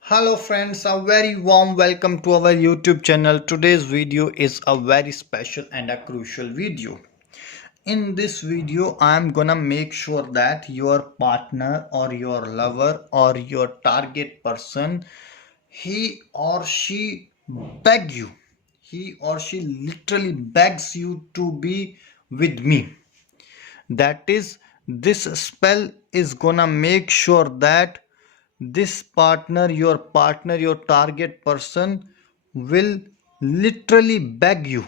Hello friends, a very warm welcome to our YouTube channel. Today's video is a very special and a crucial video. In this video, I am gonna make sure that your partner or your lover or your target person, he or she beg you, he or she literally begs you to be with me. That is, this spell is gonna make sure that this partner, your target person will literally beg you.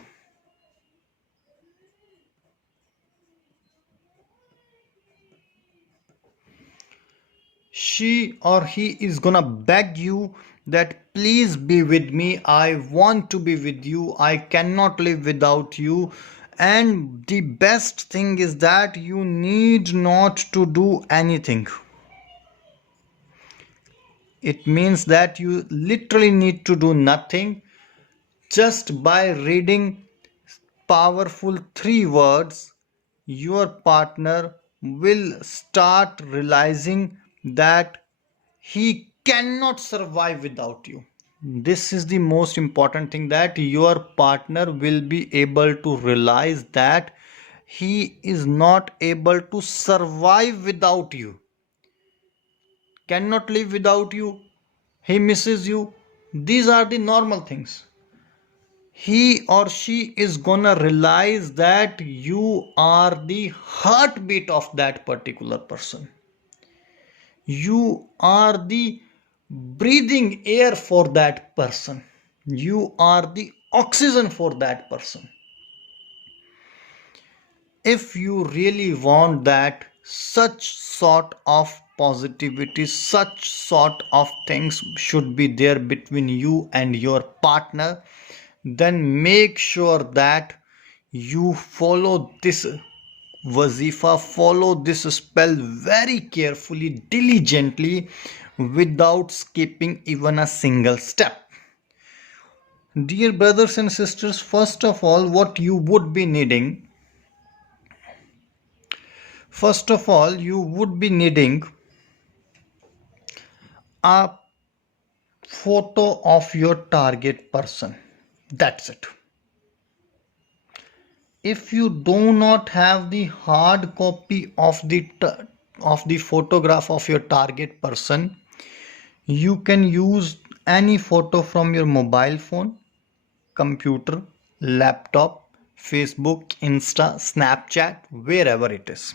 She or he is gonna beg you that please be with me. I want to be with you. I cannot live without you. And the best thing is that you need not to do anything. It means that you literally need to do nothing. Just by reading powerful three words, your partner will start realizing that he cannot survive without you. This is the most important thing, that your partner will be able to realize that he is not able to survive without you, cannot live without you, he misses you. These are the normal things. He or she is gonna realize that you are the heartbeat of that particular person. You are the breathing air for that person. You are the oxygen for that person. If you really want that, such sort of positivity, such sort of things should be there between you and your partner, then make sure that you follow this wazifa, follow this spell very carefully, diligently, without skipping even a single step. Dear brothers and sisters, first of all, what you would be needing, first of all, you would be needing a photo of your target person. That's it. If you do not have the hard copy of the photograph of your target person, you can use any photo from your mobile phone, computer, laptop, Facebook, Insta, Snapchat, wherever it is.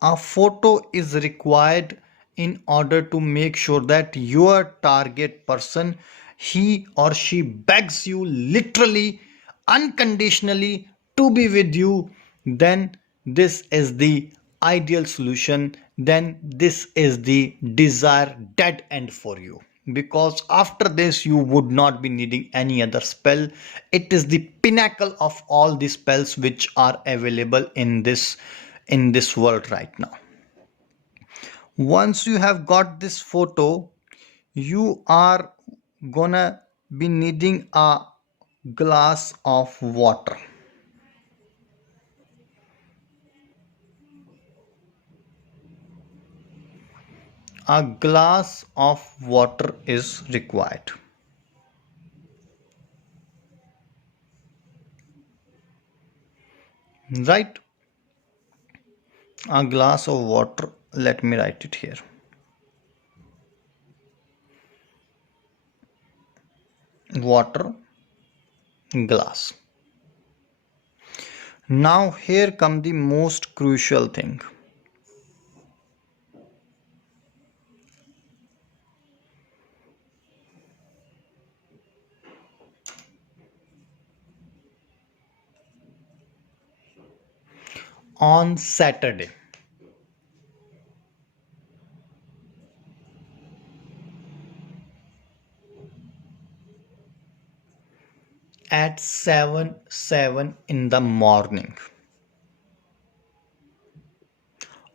A photo is required in order to make sure that your target person, he or she begs you literally, unconditionally to be with you. Then this is the ideal solution. Then this is the desired dead end for you, because after this you would not be needing any other spell. It is the pinnacle of all the spells which are available in this world right now. Once you have got this photo, you are gonna be needing a glass of water. A glass of water is required. Right? A glass of water. Let me write it here. Water, glass. Now here come the most crucial thing. On Saturday at 7 in the morning,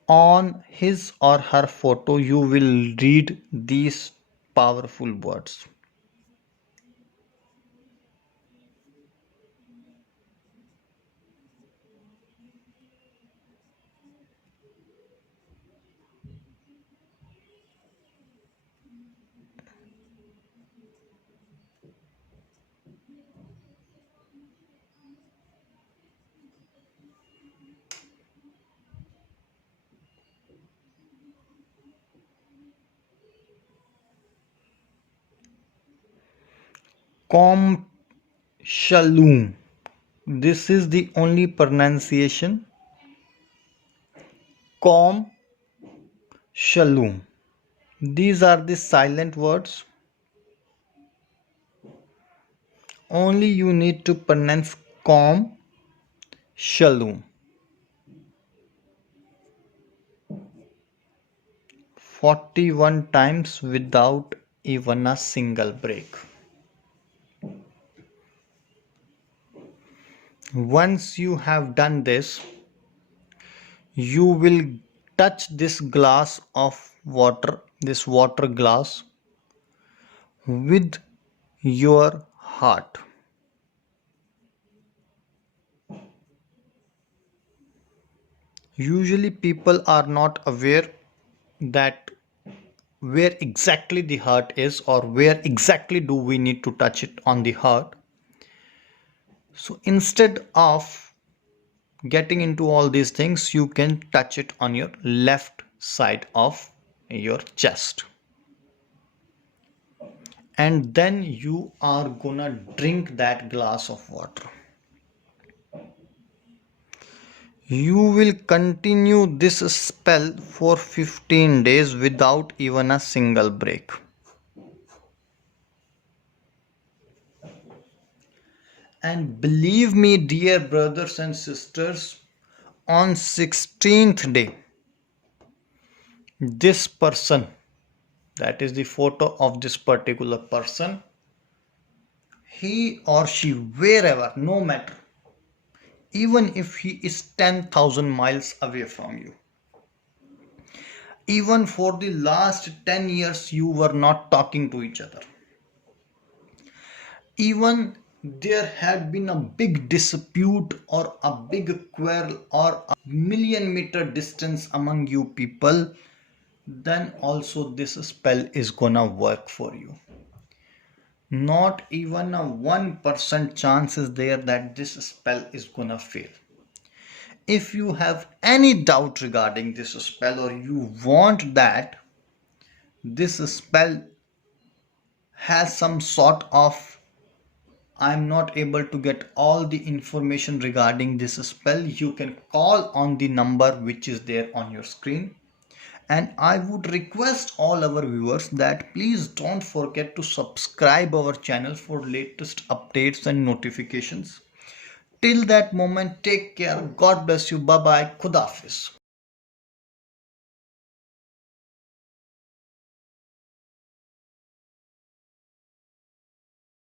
on his or her photo you will read these powerful words: Com Shalom. This is the only pronunciation. Com Shalom. These are the silent words. Only you need to pronounce Com Shalom 41 times without even a single break. Once you have done this, you will touch this glass of water, this water glass, with your heart. Usually people are not aware that where exactly the heart is or where exactly do we need to touch it on the heart. So instead of getting into all these things, you can touch it on your left side of your chest, and then you are gonna drink that glass of water. You will continue this spell for 15 days without even a single break. And believe me, dear brothers and sisters, on 16th day, this person, that is the photo of this particular person, he or she, wherever, no matter, even if he is 10,000 miles away from you, even for the last 10 years you were not talking to each other, even there had been a big dispute or a big quarrel or a million meter distance among you people, then also this spell is gonna work for you. Not even a 1% chance is there that this spell is gonna fail. If you have any doubt regarding this spell or you want that this spell has some sort of, I'm not able to get all the information regarding this spell, you can call on the number which is there on your screen. And I would request all our viewers that please don't forget to subscribe our channel for latest updates and notifications. Till that moment, take care. God bless you. Bye bye. Khuda Hafiz.